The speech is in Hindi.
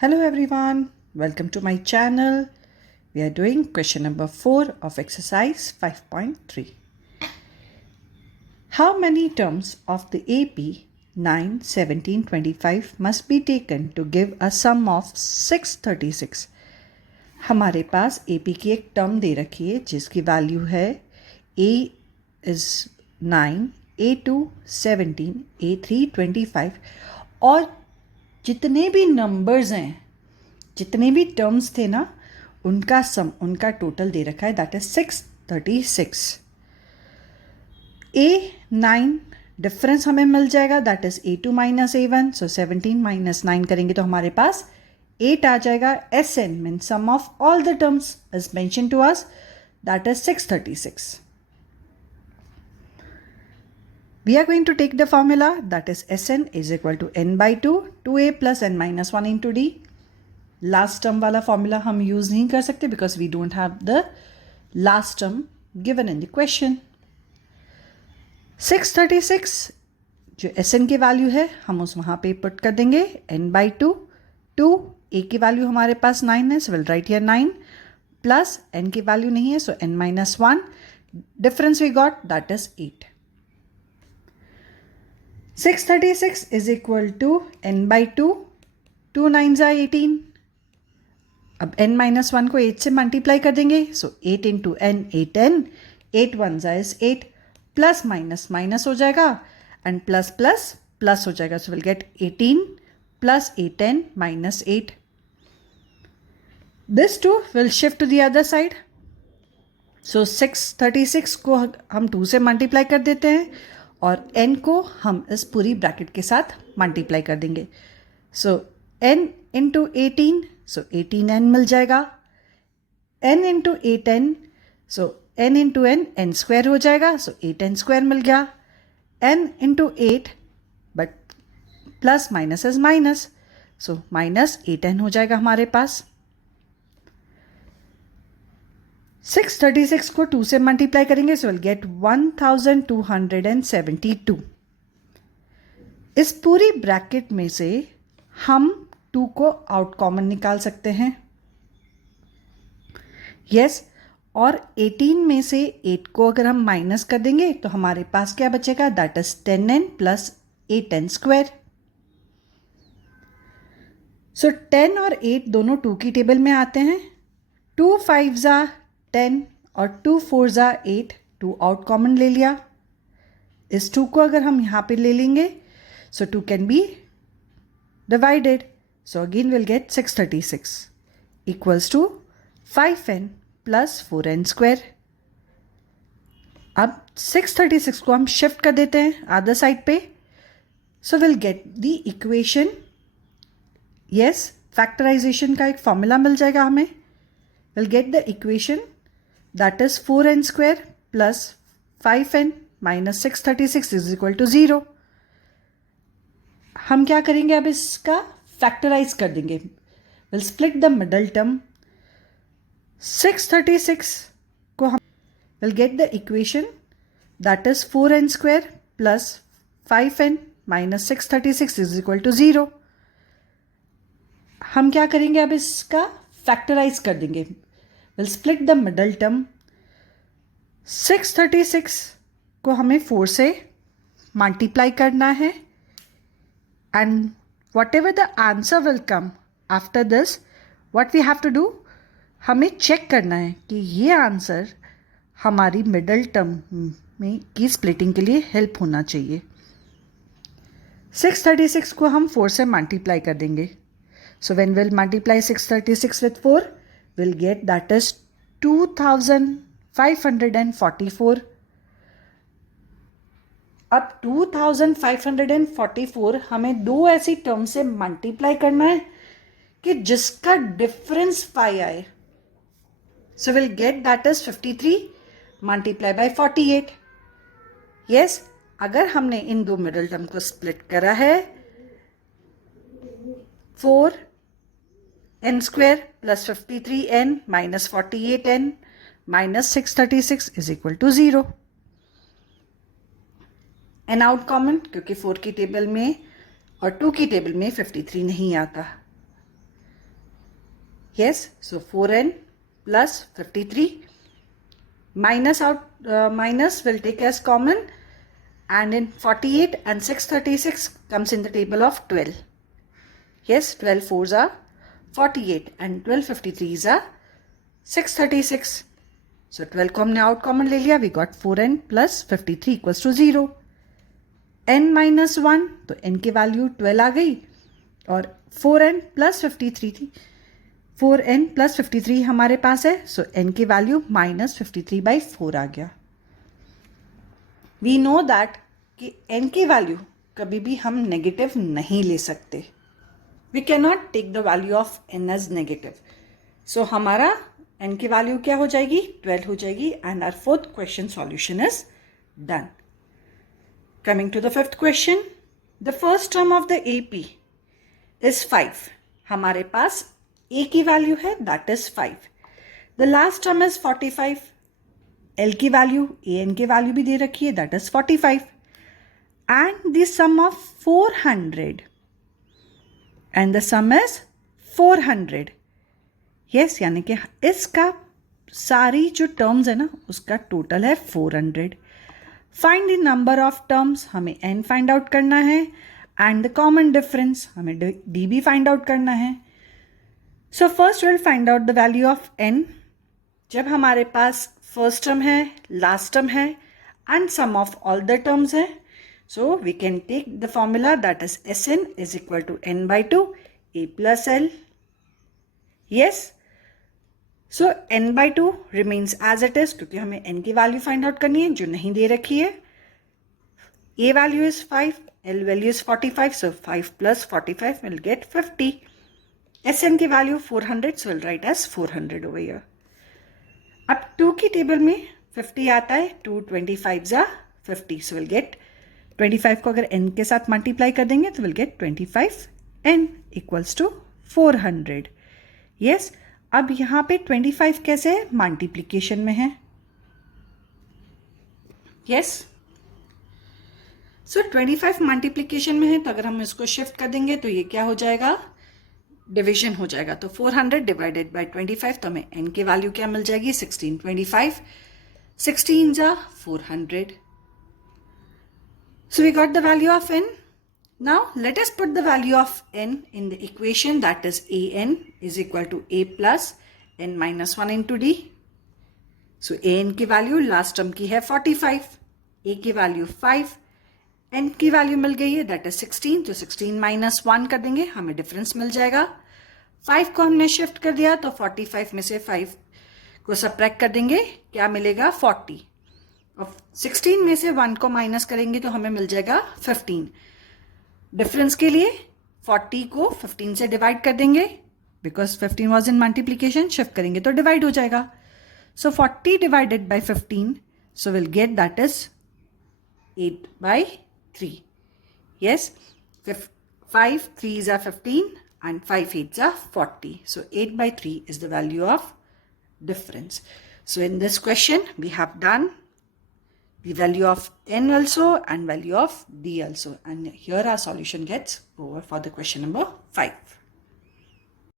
Hello everyone, welcome to my channel. We are doing question number 4 of exercise 5.3. How many terms of the AP 9, 17, 25 must be taken to give a sum of 636? हमारे पास AP की एक टर्म दे रखी है जिसकी वैल्यू है A is 9, A2 17, A3 25 और जितने भी नंबर्स हैं, जितने भी टर्म्स थे ना, उनका सम, उनका टोटल दे रखा है, दैट इज 636. A9 डिफरेंस हमें मिल जाएगा, that is A2 minus A1. So 17 minus 9 करेंगे तो हमारे पास 8 आ जाएगा. Sn mean sum of all the terms is mention to us, that is 636. We are going to take the formula, that is Sn is equal to n by 2, 2a plus n minus 1 into d. Last term वाला फॉर्मूला हम यूज़ नहीं कर सकते because we don't have the last term given in the question. 636 जो Sn की वैल्यू है हम उस वहाँ पे पुट कर देंगे n by 2. 2 a की वैल्यू हमारे पास 9 है, so will write here 9 plus n की वैल्यू नहीं है, so n minus 1. Difference we got, that is 8. 636 is equal to n by 2. 2 9s are 18. अब n माइनस 1 को 8 से मल्टीप्लाई कर देंगे, so 8 into n 8n, 8 1 is 8, plus minus minus हो जाएगा एंड प्लस प्लस प्लस हो जाएगा, so will get 18 plus 8n minus 8. This 2 will shift to the other side. So 636 को हम 2 से मल्टीप्लाई कर देते हैं और n को हम इस पूरी ब्रैकेट के साथ मल्टीप्लाई कर देंगे. सो n इंटू 18, सो 18n मिल जाएगा. n इंटू 8n, सो n इंटू n स्क्वायर हो जाएगा, सो 8n स्क्वायर मिल गया. n into 8, but plus minus is minus, so minus 8n हो जाएगा हमारे पास. 636 को 2 से मल्टीप्लाई करेंगे, सो विल गेट 1272. इस पूरी ब्रैकेट में से हम 2 को आउट कॉमन निकाल सकते हैं. यस, और 18 में से 8 को अगर हम माइनस कर देंगे तो हमारे पास क्या बचेगा, that is 10n plus 8n square. So 10 और 8 दोनों 2 की टेबल में आते हैं. 2 5s are 10 और 2 4s are 8. 2 आउट कॉमन ले लिया. इस 2 को अगर हम यहाँ पे ले लेंगे, सो 2 can be divided. So again we'll get 636 equals to 5n plus 4n square. अब 636 को हम शिफ्ट कर देते हैं अदर साइड पे. So will get the equation. Yes, factorization का एक फॉर्मूला मिल जाएगा हमें. Will get the equation that is 4n square plus 5n minus 636 is equal to 0. हम क्या करेंगे, अब इसका फैक्टराइज कर देंगे. Will split the middle term. 636 को हम will get the equation that is 4n square plus 5n minus 636 is equal to 0. हम क्या करेंगे, अब इसका फैक्टराइज कर देंगे. Will split the middle term. 636 को हमें 4 से मल्टीप्लाई करना है and whatever the answer will come after this, what we have to do, हमें चेक करना है कि ये आंसर हमारी मिडल टर्म में की स्प्लिटिंग के लिए हेल्प होना चाहिए. 636 को हम 4 से मल्टीप्लाई कर देंगे. So when will multiply 636 with 4, will get that is 2544. अब 2544 हमें 2 ऐसी टर्म से मल्टीप्लाई करना है कि जिसका डिफरेंस 5 आए. So will get that is 53 multiply by 48. Yes, अगर हमने इन 2 मिडल टर्म को स्प्लिट करा है, 4n square plus 53n minus 48n minus 636 is equal to 0. N out common, क्योंकि 4 की टेबल में और 2 की टेबल में 53 नहीं आता. Yes, so 4n plus 53. Minus will take as common, and in 48 and 636 comes in the table of 12. Yes, 12 fours are 48 and 12 53s are 636. So 12 को हमने out common ले लिया. We got 4n plus 53 equals to 0. n minus 1, तो n की वैल्यू 12 आ गई, और 4n plus 53 थी. 4n plus 53 हमारे पास है, सो n की वैल्यू -53/4 आ गया. वी नो दैट कि n की वैल्यू कभी भी हम नेगेटिव नहीं ले सकते. We can not take the value of n as negative. So हमारा n की वैल्यू क्या हो जाएगी? 12 हो जाएगी. And our fourth question solution is done. Coming to the fifth question, the first term of the AP is 5. हमारे पास a की वैल्यू है, that is 5. The last term is 45. l की वैल्यू, an की वैल्यू भी दे रखी है, that is 45. And the sum of 400, and the sum is 400. Yes, यानी कि इसका सारी जो टर्म्स है ना, उसका टोटल है 400. Find the number of terms, हमें n फाइंड आउट करना है, एंड द कॉमन डिफरेंस, हमें d भी फाइंड आउट करना है. So first will find out the value of n. जब हमारे पास फर्स्ट टर्म है, लास्ट टर्म है, and sum of all the terms है, so we can take the formula that is Sn is equal to n/2 a plus l. Yes, so n/2 remains as it is, क्योंकि हमें n की वैल्यू फाइंड आउट करनी है जो नहीं दे रखी है. a value is 5, l value is 45, so 5 plus 45 will get 50. Sn की value 400, so we'll write as 400 over here. अब 2 की टेबल में 50 आता है, 2 25s are 50, so we'll get 25 को अगर n के साथ मल्टीप्लाई कर देंगे तो we'll get 25n equals to 400. yes, अब यहाँ पे 25 कैसे है? मल्टीप्लीकेशन में है. yes, so 25 मल्टीप्लीकेशन में है, तो अगर हम इसको शिफ्ट कर देंगे तो ये क्या हो जाएगा? डिविजन हो जाएगा. तो 400 डिवाइडेड बाय 25, तो हमें n की वैल्यू क्या मिल जाएगी? 16. 25 16 जा 400. So we got the value of n. Now let us put the value of n in the equation, that is an is equal to a plus n minus 1 into d. So an की वैल्यू लास्ट टर्म की है 45, a की वैल्यू 5, n की वैल्यू मिल गई है, दैट इज 16. तो 16 माइनस 1 कर देंगे, हमें डिफरेंस मिल जाएगा. 5 को हमने शिफ्ट कर दिया, तो 45 में से 5 को सब्ट्रैक्ट कर देंगे, क्या मिलेगा? 40. और 16 में से 1 को माइनस करेंगे तो हमें मिल जाएगा 15. डिफरेंस के लिए 40 को 15 से डिवाइड कर देंगे, because 15 was in multiplication. Shift करेंगे तो डिवाइड हो जाएगा. सो 40 divided by 15, so will get that is 8/3. yes, 5 3s are 15 and 5 8s are 40. So 8/3 is the value of difference. So in this question we have done the value of n also and value of d also, and here our solution gets over for the question number 5.